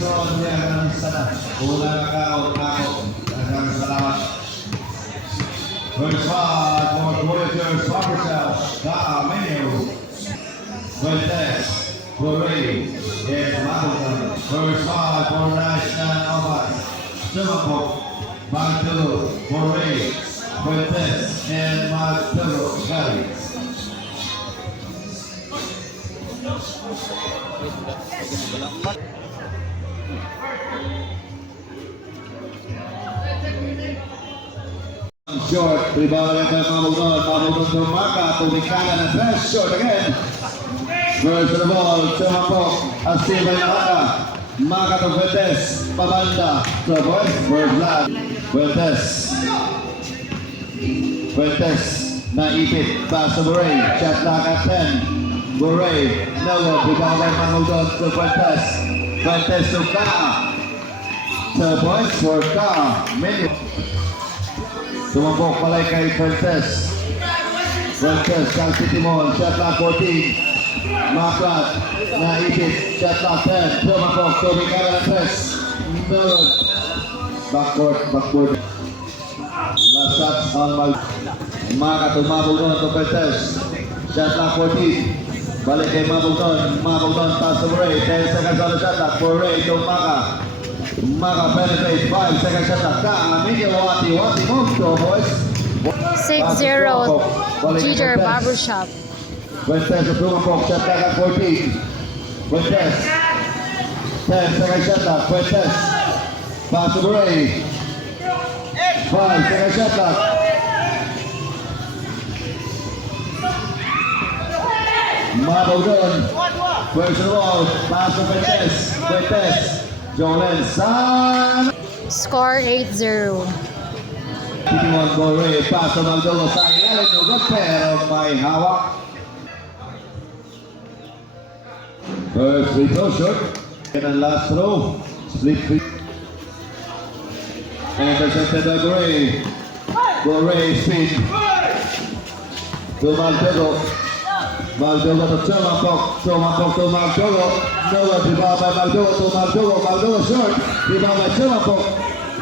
Ron yang sana. Ulang kau takut. Akan selamat. First five for Voyagers Soccer Cell. Menu. Fuentes. Corey. Yes, Mabutan. First five for National Almas. Sumapok. Magdalo. Corey. Fuentes. And Magdalo. Gary. Short, rebound by Mabuton to Maka, to Mikana and press short again. First of the ball, Chumapok, Asir by Maka to Fuentes, Pabanda, to Boys, first lad, Fuentes, naipit, pass to Boray, shot lock at 10. Boray, no, rebound by Mabuton to Fuentes to Ka. To Boys for Ka, minute. Tumambok palay kay Fuentes, Kang City Mall, shot lock 14. Maklat, naipit, shot lock 10. Tumambok, Toby Kara na press. Melon, backboard. Last shot on Maka to Mabuton to Fuentes. Shot lock 14. Balik kay Mabuton, pass to Ray. 10 seconds on the shot lock for Ray to Maka. Maka penetrate 5 seconds shot lock. Wati move to boys. 6-0 Giger Barbershop. Fuentes to Tumapok, shot lock at 14. Fuentes 10 seconds shot lock. Fuentes pass to Ray. 5 seconds shot lock. Mabuton, first of all, pass to Fuentes. Jolen San. Score 8-0. Tiniwan Gore, pass to Magdalo sa ilalim ng good pero may hawak. First free throw shot. And then last throw, split free. Intercepted by Gore. Gore spin. To Magdalo. Magdalo to Chumapok to Magdalo. Noah rebound by Magdalo short. Rebound by Chumapok.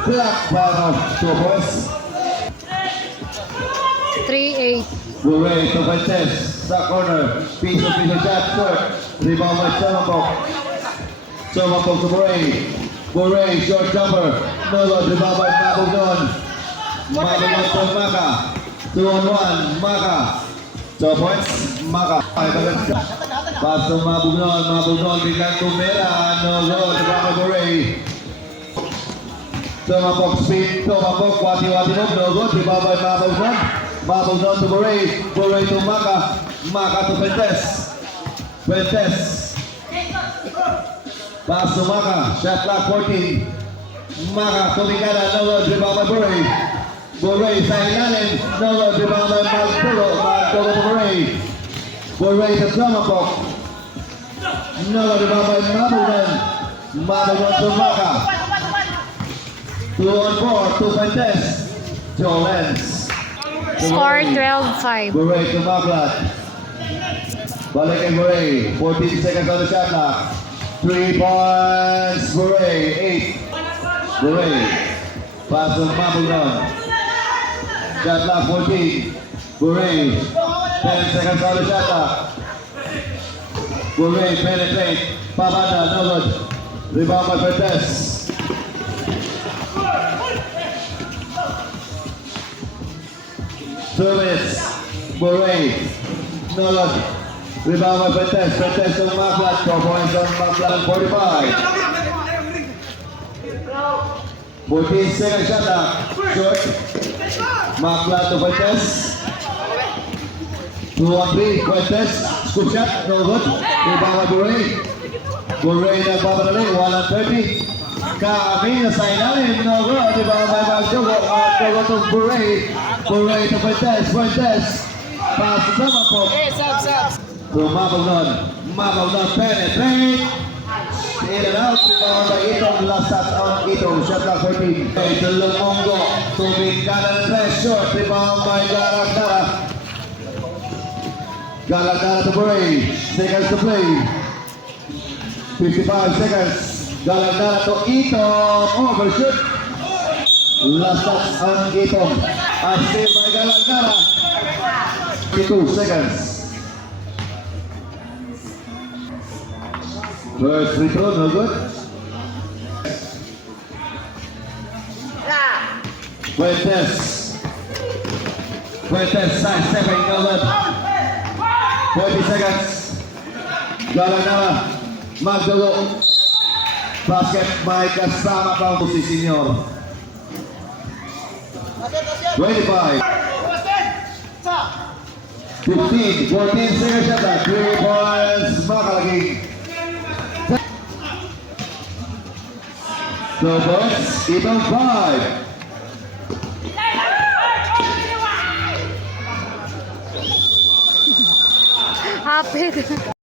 Black ball to boys. 3-8. Bure to Fuentes. Sa corner. Piso shot short. Rebound by Chumapok to Bure. Short jumper. Noah rebound by Mabuton to Maka. 2-on-1. Maka. So points, Maka. Pass to Mabuton, biglang tumira. No goal, rebound by Bure. Tumapok speed, wati no goal, rebound by Mabuton. Mabuton to Bure to Maka to Fuentes. Pass to Maka, shot clock 14. Maka to Mikana, no goal, rebound by Bure sa ilalim, no goal, rebound by Magdalo to Bure to Tumapok. No goal, rebound by Mabuton to Maka. 2-on-4 to Fuentes. Jolens. Score 12-5. Bure to Maklat. Balik kay Bure. 14 seconds on the shot clock. 3 points. Bure. 8. Bure. Pass to Mabuton. Shot clock 14. Bure. 10 seconds on the shot clock. Bure penetrate. Pabanda. No good. Rebound by Fuentes. 2 minutes. Bure. No good. Rebound by Fuentes. Fuentes to Maklat. 4 points on Maklat. 45. 14 seconds shot clock. Short. Maklat to Fuentes. 2-on-3. Fuentes. Scoop shot. No good. Rebound by Bure. Bure nagpapadali. 1-30. Camino sa ilalim. No good. Rebound by Magdalo to Bure. Bure to Fuentes. Pass to Tumapok. To Mabuton penetrate. In and out. Rebound by Itong. Last shot on Itong. Shot clock 14. To Lumongo. To Mikana and press short. Rebound by Galagara to Bure. Seconds to play. 55 seconds. Galang-galang to Itong. Overshoot. Last touch ang Itong. At still by galang-galang. 2 seconds. First free throw, no good. Fuentes. Fuentes, side stepping, no good. 40 seconds. Galang-galang. Magdugo. Basket may kasama pa si Senior. 25. 15, 14 seconds shot at 3 points. Makalaging. So points, Itong 5. Hapit.